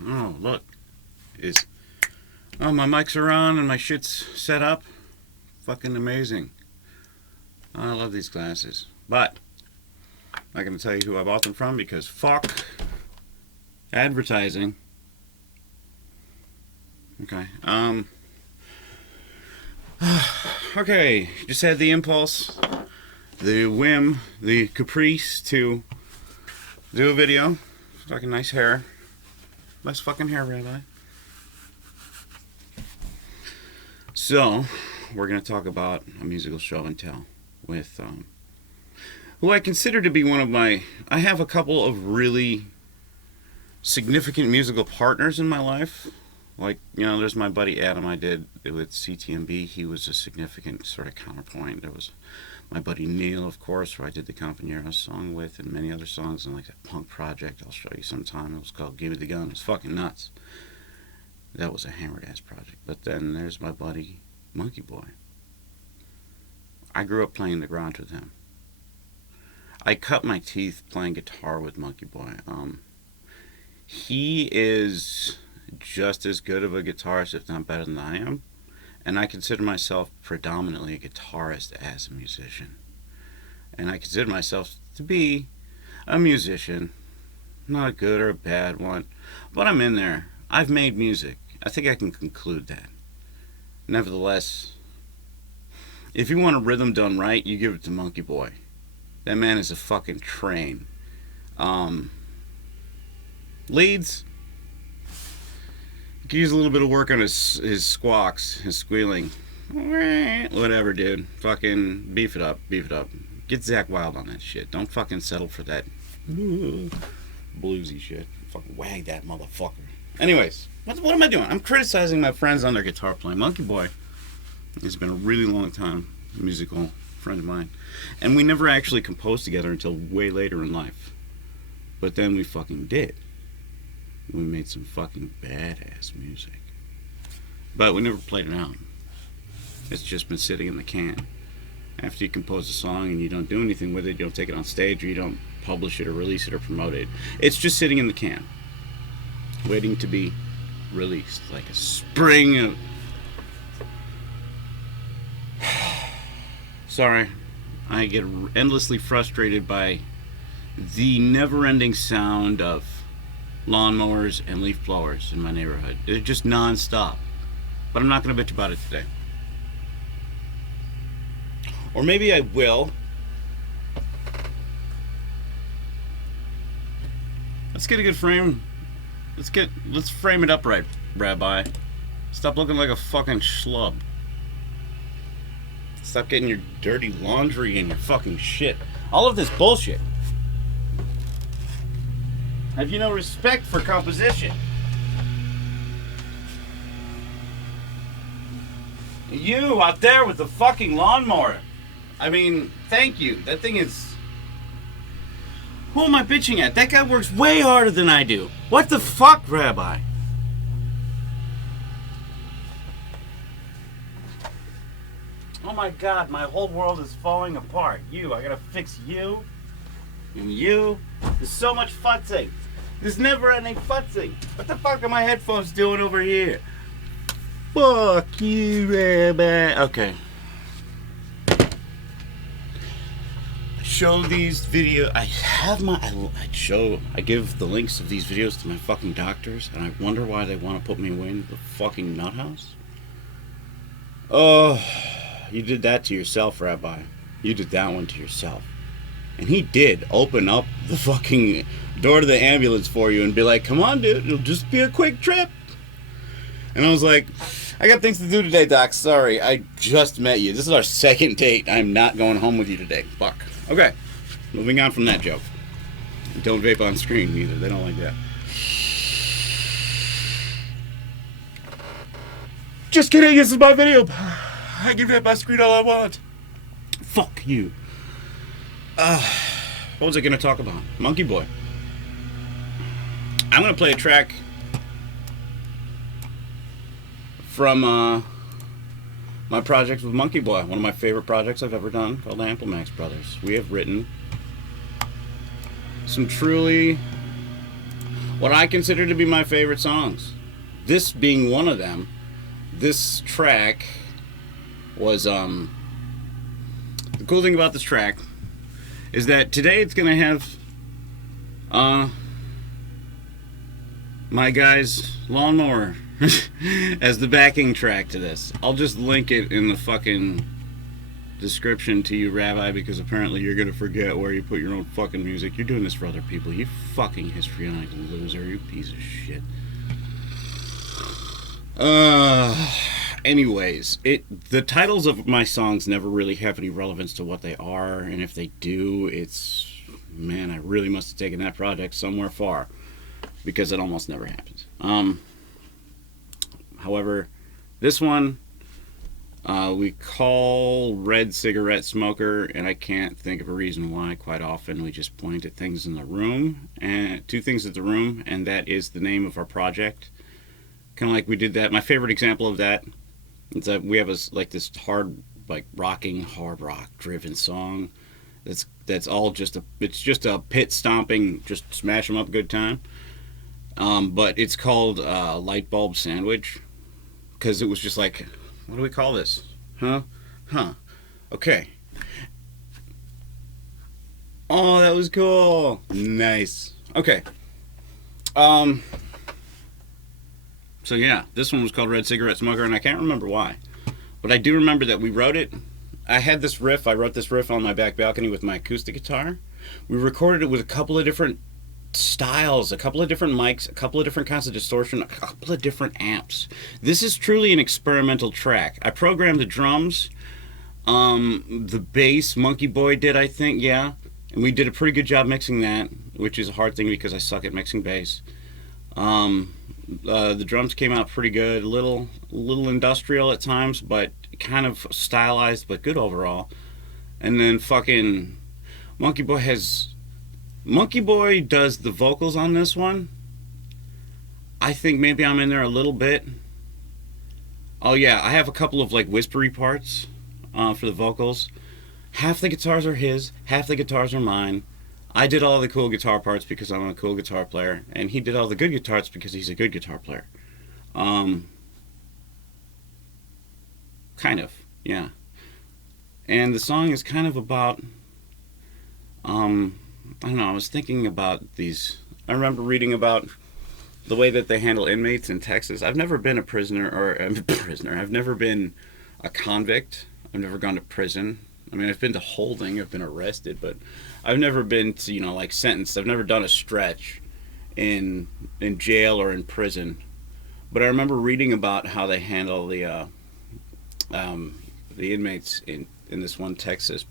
Oh, look. Oh, my mics are on and my shit's set up. Fucking amazing. I love these glasses. But I'm not going to tell you who I bought them from because fuck advertising. Okay. Okay. Just had the impulse, the whim, the caprice to do a video. Fucking nice hair. Nice fucking hair, Rabbi. So, we're going to talk about a musical show and tell with who I consider to be one of my... I have a couple of really significant musical partners in my life. Like, you know, there's my buddy Adam I did with CTMB. He was a significant sort of counterpoint. There was my buddy Neil, of course, who I did the Compañeros song with, and many other songs, and like that punk project I'll show you sometime. It was called Give Me the Gun. It was fucking nuts. That was a hammered ass project. But then there's my buddy Monkey Boy. I grew up playing the garage with him. I cut my teeth playing guitar with Monkey Boy. He is just as good of a guitarist, if not better than I am. And I consider myself predominantly a guitarist as a musician. And I consider myself to be a musician. Not a good or a bad one. But I'm in there. I've made music. I think I can conclude that. Nevertheless, if you want a rhythm done right, you give it to Monkey Boy. That man is a fucking train. Leads, could use a little bit of work on his squawks, his squealing. Whatever, dude. Fucking beef it up, beef it up. Get Zach Wild on that shit. Don't fucking settle for that bluesy shit. Fucking wag that motherfucker. Anyways, what am I doing? I'm criticizing my friends on their guitar playing. Monkey Boy has been a really long time musical friend of mine. And we never actually composed together until way later in life. But then we fucking did. We made some fucking badass music. But we never played it out. It's just been sitting in the can. After you compose a song and you don't do anything with it, you don't take it on stage, or you don't publish it or release it or promote it. It's just sitting in the can, waiting to be released like a spring of... Sorry, I get endlessly frustrated by the never-ending sound of lawnmowers and leaf blowers in my neighborhood. They're just non-stop. But I'm not going to bitch about it today. Or maybe I will. Let's get a good frame. Let's frame it up right, Rabbi. Stop looking like a fucking schlub. Stop getting your dirty laundry and your fucking shit. All of this bullshit. Have you no respect for composition? You out there with the fucking lawnmower. I mean, thank you. That thing is... Who am I bitching at? That guy works way harder than I do. What the fuck, Rabbi? Oh my god, my whole world is falling apart. I gotta fix you. And you. There's so much futzing. There's never ending futzing. What the fuck are my headphones doing over here? Fuck you, Rabbi. Okay. Show these videos. I give the links of these videos to my fucking doctors, and I wonder why they want to put me away in the fucking nut house. Oh, you did that to yourself, Rabbi. You did that one to yourself. And he did open up the fucking door to the ambulance for you and be like, come on, dude, it'll just be a quick trip. And I was like, I got things to do today, Doc. Sorry, I just met you. This is our second date. I'm not going home with you today. Fuck. Okay, moving on from that joke. Don't vape on screen either. They don't like that. Just kidding, this is my video. I can vape on screen all I want. Fuck you. What was I going to talk about? Monkey Boy. I'm going to play a track from my project with Monkey Boy, one of my favorite projects I've ever done, called the Amplimax Brothers. We have written some truly... what I consider to be my favorite songs. This being one of them. This track was the cool thing about this track is that today it's gonna have my guy's lawnmower as the backing track to this. I'll just link it in the fucking description to you, Rabbi, because apparently you're gonna forget where you put your own fucking music. You're doing this for other people. You fucking histrionic loser. You piece of shit. Anyways, the titles of my songs never really have any relevance to what they are, and if they do, it's, man, I really must have taken that project somewhere far, because it almost never happens. However, this one, we call Red Cigarette Smoker, and I can't think of a reason why. Quite often we just point at things in the room, and two things at the room, and that is the name of our project. Kind of like we did that. My favorite example of that is that we have this hard, like rocking, hard rock driven song. That's all just a pit stomping, just smash 'em up good time. But it's called Light Bulb Sandwich because it was just like, what do we call this? Huh? Okay. Oh, that was cool. Nice. Okay. So yeah, this one was called Red Cigarette Smoker, and I can't remember why. But I do remember that we wrote it. I wrote this riff on my back balcony with my acoustic guitar. We recorded it with a couple of different styles, a couple of different mics, a couple of different kinds of distortion, a couple of different amps. This is truly an experimental track. I programmed the drums, the bass, Monkey Boy did, I think, yeah. And we did a pretty good job mixing that, which is a hard thing because I suck at mixing bass. The drums came out pretty good, a little industrial at times, but kind of stylized, but good overall. And then fucking Monkey Boy does the vocals on this one. I think maybe I'm in there a little bit. Oh yeah, I have a couple of like whispery parts for the vocals. Half the guitars are his, half the guitars are mine. I did all the cool guitar parts because I'm a cool guitar player, and he did all the good guitars because he's a good guitar player. Kind of, yeah. And the song is kind of about, I don't know, I was thinking about these, I remember reading about the way that they handle inmates in Texas. I've never been a prisoner, I've never been a convict. I've never gone to prison. I mean, I've been to holding, I've been arrested, but I've never been to, like sentenced. I've never done a stretch in jail or in prison. But I remember reading about how they handle the inmates in this one Texas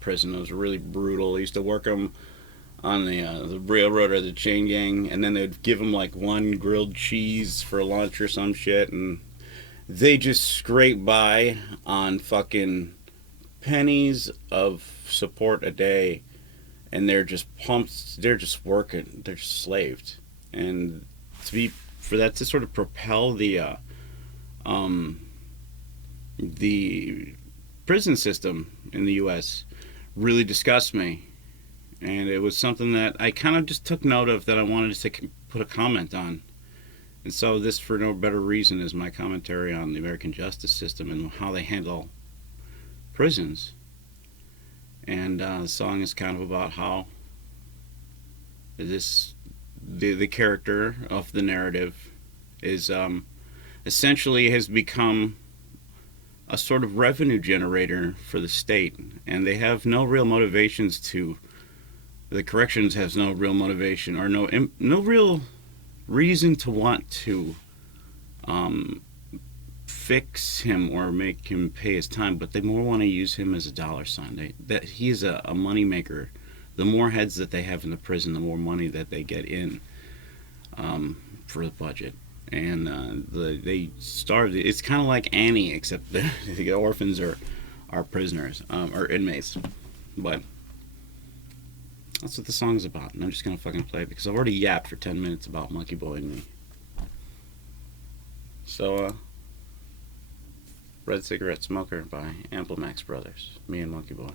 prison. It was really brutal. They used to work them on the railroad or the chain gang, and then they'd give them like one grilled cheese for lunch or some shit, and they just scrape by on fucking pennies of support a day, and they're just pumped, they're just working, they're just slaved. And for that to sort of propel the prison system in the US really disgusts me, and it was something that I kind of just took note of, that I wanted to put a comment on. And so this, for no better reason, is my commentary on the American justice system and how they handle prisons. And the song is kind of about how the character of the narrative is essentially has become a sort of revenue generator for the state, and they have no real motivations the corrections has no real motivation or no real reason to want to fix him or make him pay his time, but they more want to use him as a dollar sign. That he's a money maker. The more heads that they have in the prison, the more money that they get in for the budget. And they starve. It's kind of like Annie, except the orphans are prisoners or inmates. But that's what the song's about, and I'm just gonna fucking play it because I've already yapped for 10 minutes about Monkey Boy and me. So, Red Cigarette Smoker by Amplemax Brothers. Me and Monkey Boy.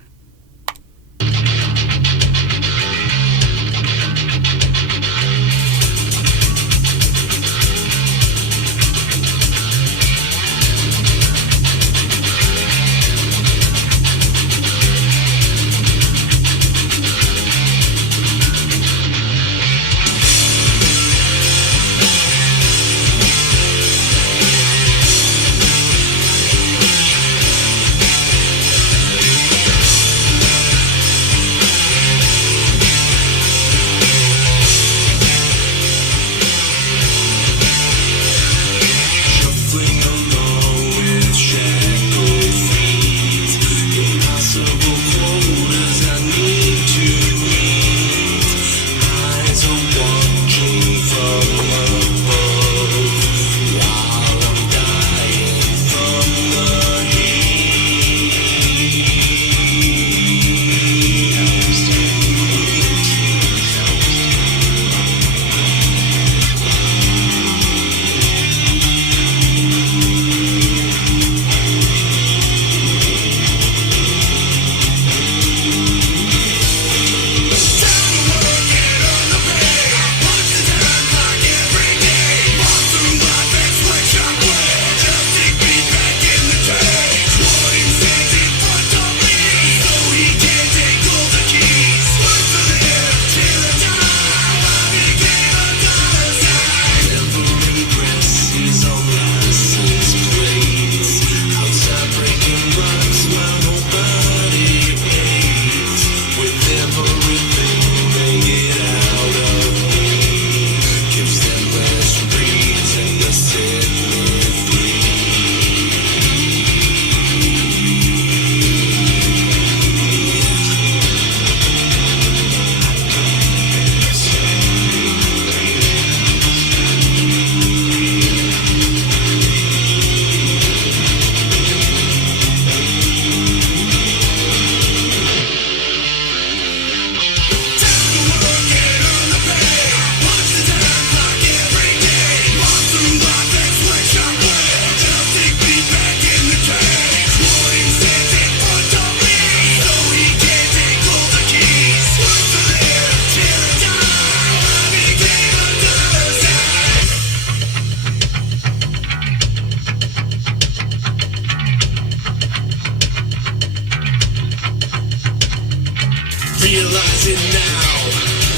imagine now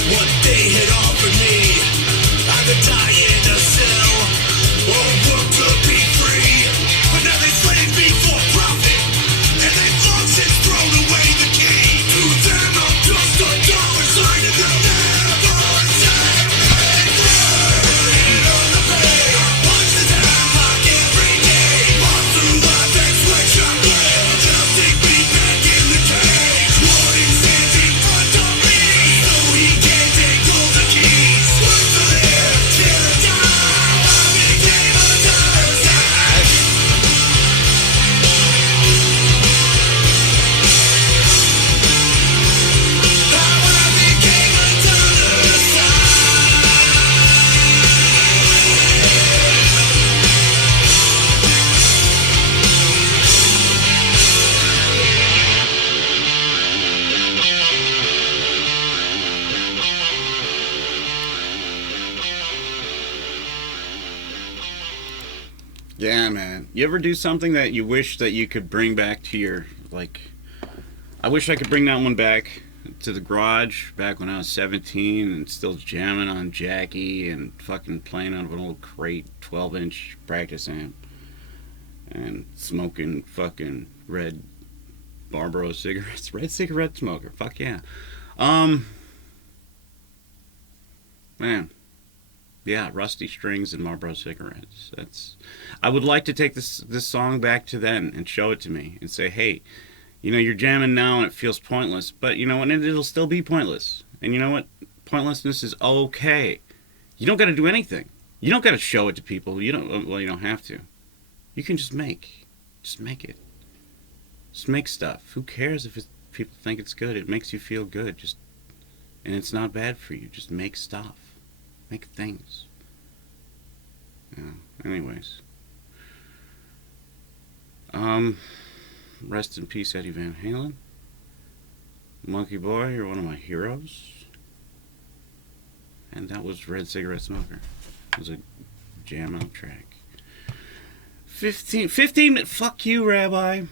what they had offered me. I could die in a cell or work to be free, but now they slave me for profit, and they've long since thrown away the key. To them I'm just a dollar sign, and they'll never set me free. On the pay, punch the down clock every day, walk through life and switch up blade. Just take me back in the cage. Warning stands in front of me, so he can't take all the keys. Work to live, till the time I became a Thursday. How I became a Thursday. Yeah, man. You ever do something that you wish that you could bring back to your, like, I wish I could bring that one back to the garage back when I was 17 and still jamming on Jackie and fucking playing out of an old crate 12-inch practice amp and smoking fucking red Marlboro cigarettes. Red cigarette smoker. Fuck yeah. Man. Yeah, rusty strings and Marlboro cigarettes. I would like to take this song back to then and show it to me and say, hey, you know, you're jamming now and it feels pointless, but you know what? It'll still be pointless. And you know what? Pointlessness is okay. You don't got to do anything. You don't got to show it to people. You don't have to. You can just make it. Just make stuff. Who cares if people think it's good? It makes you feel good. And it's not bad for you. Just make stuff. Make things. Yeah. Anyways. Rest in peace, Eddie Van Halen. Monkey Boy, you're one of my heroes. And that was Red Cigarette Smoker. It was a jam out track. 15 fuck you, Rabbi.